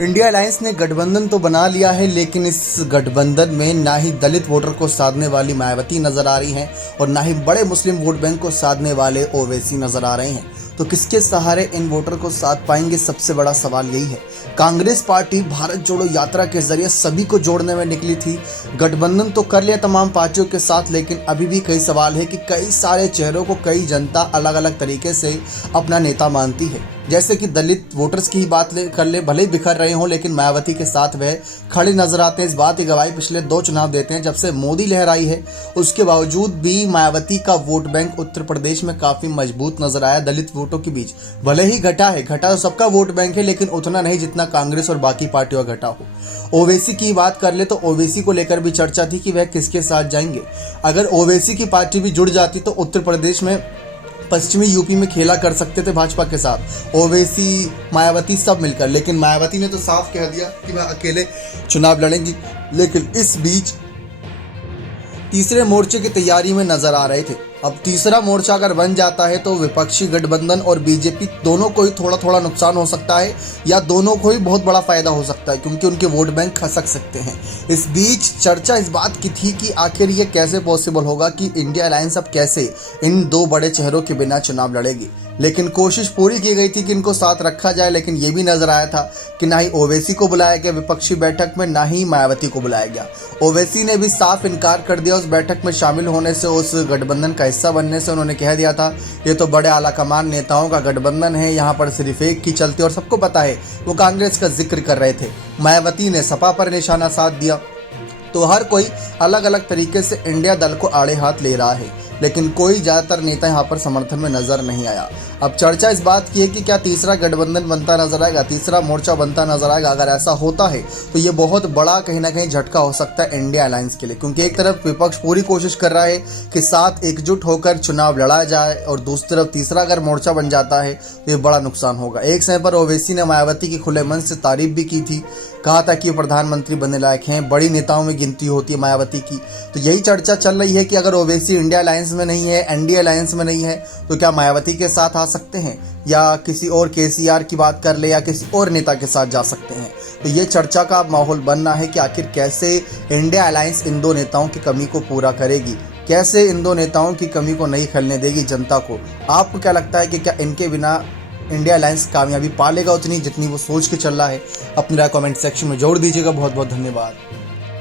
India alliance ने गठबंधन तो बना लिया है, लेकिन इस गठबंधन में ना ही दलित वोटर को साधने वाली मायावती नजर आ रही हैं और ना ही बड़े मुस्लिम वोट बैंक को साधने वाले ओवैसी नजर आ रहे हैं। तो किसके सहारे इन वोटर को साध पाएंगे, सबसे बड़ा सवाल यही है। कांग्रेस पार्टी भारत जोड़ो यात्रा के जरिए सभी को जोड़ने में निकली थी। गठबंधन तो कर लिया तमाम पार्टियों के साथ, लेकिन अभी भी कई सवाल है कि कई सारे चेहरों को कई जनता अलग अलग तरीके से अपना नेता मानती है। जैसे कि दलित वोटर्स की ही बात कर ले, भले ही बिखर रहे हों, लेकिन मायावती के साथ वह खड़े नजर आते हैं। इस बात की गवाही पिछले 2 चुनाव देते हैं। जब से मोदी लहर आई है, उसके बावजूद भी मायावती का वोट बैंक उत्तर प्रदेश में काफी मजबूत नजर आया दलित वोटों के बीच। भले ही घटा तो सबका वोट बैंक है, लेकिन उतना नहीं जितना कांग्रेस और बाकी पार्टियों का घटा हो। ओवैसी की बात कर ले तो ओवैसी को लेकर भी चर्चा थी कि वह किसके साथ जाएंगे। अगर ओवैसी की पार्टी भी जुड़ जाती तो उत्तर प्रदेश में, पश्चिमी यूपी में खेला कर सकते थे भाजपा के साथ, ओवैसी मायावती सब मिलकर। लेकिन मायावती ने तो साफ कह दिया कि वह अकेले चुनाव लड़ेंगी। लेकिन इस बीच तीसरे मोर्चे की तैयारी में नजर आ रहे थे। अब तीसरा मोर्चा अगर बन जाता है तो विपक्षी गठबंधन और बीजेपी दोनों को ही थोड़ा थोड़ा नुकसान हो सकता है, या दोनों को ही बहुत बड़ा फायदा हो सकता है, क्योंकि उनके वोट बैंक खसक सकते हैं। इस बीच चर्चा इस बात की थी कि आखिर ये कैसे पॉसिबल होगा कि इंडिया अलायंस अब कैसे इन 2 बड़े चेहरों के बिना चुनाव लड़ेगी। लेकिन कोशिश पूरी की गई थी कि इनको साथ रखा जाए, लेकिन ये भी नजर आया था कि ना ही ओवैसी को बुलाया गया विपक्षी बैठक में, ना ही मायावती को बुलाया गया। ओवैसी ने भी साफ इनकार कर दिया उस बैठक में शामिल होने से, उस गठबंधन का हिस्सा बनने से। उन्होंने कह दिया था ये तो बड़े आला कमान नेताओं का गठबंधन है, यहाँ पर सिर्फ एक की चलती, और सबको पता है वो कांग्रेस का जिक्र कर रहे थे। मायावती ने सपा पर निशाना साध दिया। तो हर कोई अलग अलग तरीके से इंडिया दल को आड़े हाथ ले रहा है, लेकिन कोई ज़्यादातर नेता यहाँ पर समर्थन में नजर नहीं आया। अब चर्चा इस बात की है कि क्या तीसरा गठबंधन बनता नजर आएगा, तीसरा मोर्चा बनता नजर आएगा। अगर ऐसा होता है तो ये बहुत बड़ा कहीं ना कहीं झटका हो सकता है इंडिया अलायंस के लिए, क्योंकि एक तरफ विपक्ष पूरी कोशिश कर रहा है कि साथ एकजुट होकर चुनाव लड़ा जाए, और दूसरी तरफ तीसरा अगर मोर्चा बन जाता है तो ये बड़ा नुकसान होगा। एक समय पर ओवैसी ने मायावती की खुले मन से तारीफ भी की थी, कहा था कि प्रधानमंत्री बनने लायक हैं, बड़ी नेताओं में गिनती होती है मायावती की। तो यही चर्चा चल रही है कि अगर ओवैसी इंडिया अलायंस में नहीं है, एनडीए अलायंस में नहीं है, तो क्या मायावती के साथ आ सकते हैं, या किसी और केसीआर की बात कर ले, या किसी और नेता के साथ जा सकते हैं। तो ये चर्चा का माहौल बनना है कि आखिर कैसे इंडिया अलायंस इन 2 नेताओं की कमी को पूरा करेगी, कैसे इन 2 नेताओं की कमी को नहीं खलने देगी जनता को। आपको क्या लगता है कि क्या इनके बिना इंडिया अलायंस कामयाबी पा लेगा उतनी जितनी वो सोच के चल रहा है? अपनी राय कमेंट सेक्शन में जोड़ दीजिएगा। बहुत बहुत धन्यवाद।